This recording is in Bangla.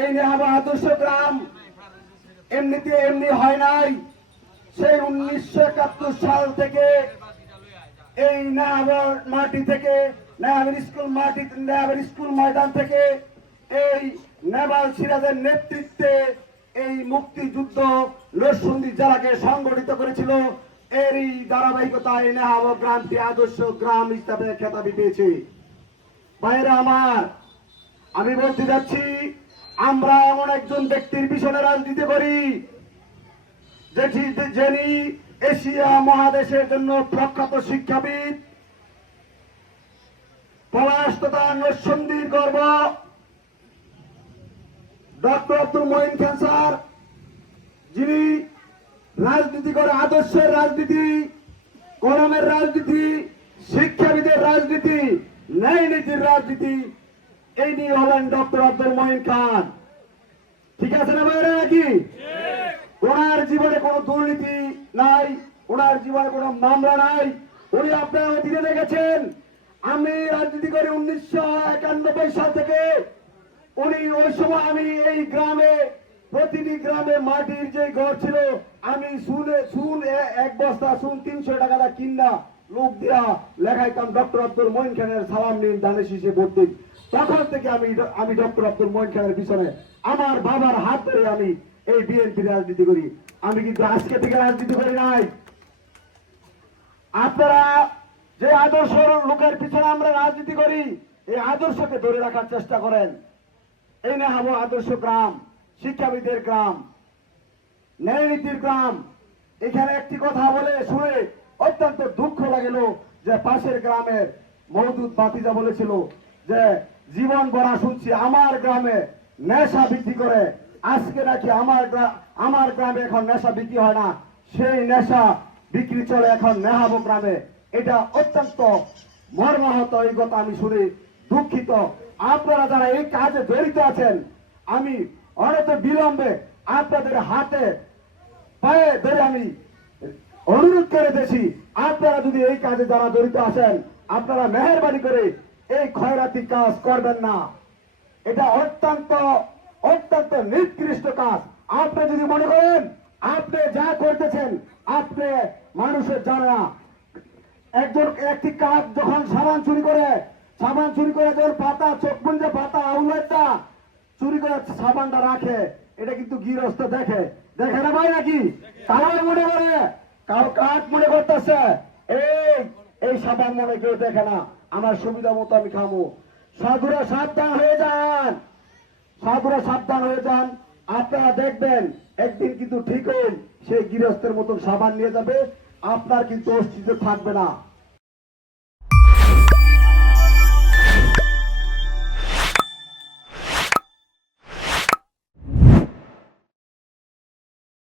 এই নেহাব আদর্শ গ্রাম এমনিতে এমনি হয় নাই। সেই 1971 সাল থেকে এই নেহাবের মাটি থেকে, নেহাবের স্কুল ময়দান থেকে এই নেভাল সিরাজের নেতৃত্বে এই মুক্তিযুদ্ধ নরসিংদী জেলাকে সংগঠিত করেছিল। এরই ধারাবাহিকতায় নেহাব গ্রামটি আদর্শ গ্রাম হিসাবে খেতাবি পেয়েছে। ভাইরা আমার, আমি বলতে যাচ্ছি, আমরা এমন একজন ব্যক্তির পিছনে রাজনীতি করি যিনি এশিয়া মহাদেশের জন্য প্রখ্যাত শিক্ষাবিদ, পলাশ তথা নরসিংদীর গর্ব ডক্টর আব্দুল মঈন খান স্যার, যিনি রাজনীতি করে আদর্শের রাজনীতি, কলমের রাজনীতি, শিক্ষাবিদের রাজনীতি, ন্যায় নীতির রাজনীতি। এই নিয়ে হলেন ডক্টর আব্দুল মঈন খান। ঠিক আছে না ভাইরা? নাকি ওনার জীবনে কোনো দুর্নীতি নাই, ওনার জীবনে কোনো মামলা নাই। উনি আপনারা অধীনে দেখেছেন। আমি রাজনীতি করি 1991 সাল থেকে। উনি ওই সময় আমি এই গ্রামে, প্রতিটি গ্রামে মাটির যে ঘর ছিল, আমি সুন এক বস্তা সুন 300 টাকা কিনা লোক দিয়া লেখাইতাম ডক্টর আব্দুল মঈন খানের সালাম নিন দানে শীষে ভোট দিন। তখন থেকে আমি ডক্টর আব্দুল মঈন খানের পিছনে আমার বাবার হাত ধরে আমি এই বিএনপি রাজনীতি করি। আমি কিন্তু আজকে থেকে রাজনীতি করি নাই। আপনারা যে আদর্শ লোকের পিছনে আমরা রাজনীতি করি, এই আদর্শকে ধরে রাখার চেষ্টা করেন। এই নেহাব আদর্শ গ্রাম, শিক্ষাবিদের গ্রাম, ন্যায় নীতির গ্রাম। এখানে একটি কথা বলে শুনে অত্যন্ত দুঃখ লাগিল যে পাশের গ্রামের মওদুদ বাতিজা বলেছিল যে জীবন গড়া শুনছি আমার গ্রামে নেশা বিক্রি করে। আজকে নাকি আমার গ্রামে এখন নেশা বিক্রি হয় না, সেই নেশা বিক্রি চলে এখন নেহাব গ্রামে। এটা অত্যন্ত মর্মাহত। এই কথা আমি শুনে দুঃখিত। আপনারা যারা এই কাজে জড়িত আছেন, আমি অনেক বিলম্বে আপনাদের হাতে পায়ে ধরে আমি অনুরোধ করে দিয়েছি, আপনারা যদি এই কাজে যারা জড়িত আছেন, আপনারা মেহেরবানি করে এই খয়রাতি কাজ করবেন না। এটা অত্যন্ত অত্যন্ত নিকৃষ্ট কাজ। আপনি যদি মনে করেন আপনি যা করতেছেন আপনি মানুষের জানে না। একটি কাজ যখন সাবান চুরি করে যখন পাতা চোখপুঞ্জে পাতা আউলেটটা চুরি করে সাবানটা রাখে, এটা কিন্তু গৃহস্থ দেখে না ভাই? নাকি কারো মনে করে, কারো কাঠ মনে করতেছে এই সাবান মনে কেউ দেখে না, আমার সুবিধা মতো আমি খাবো। সাধুরা সাবধান হয়ে যান, সাধুরা সাবধান হয়ে যান। আপনারা দেখবেন একদিন কিন্তু ঠিকই সেই গৃহস্থের মতন সাবান নিয়ে যাবে, আপনার কিন্তু অস্তিত্ব থাকবে না।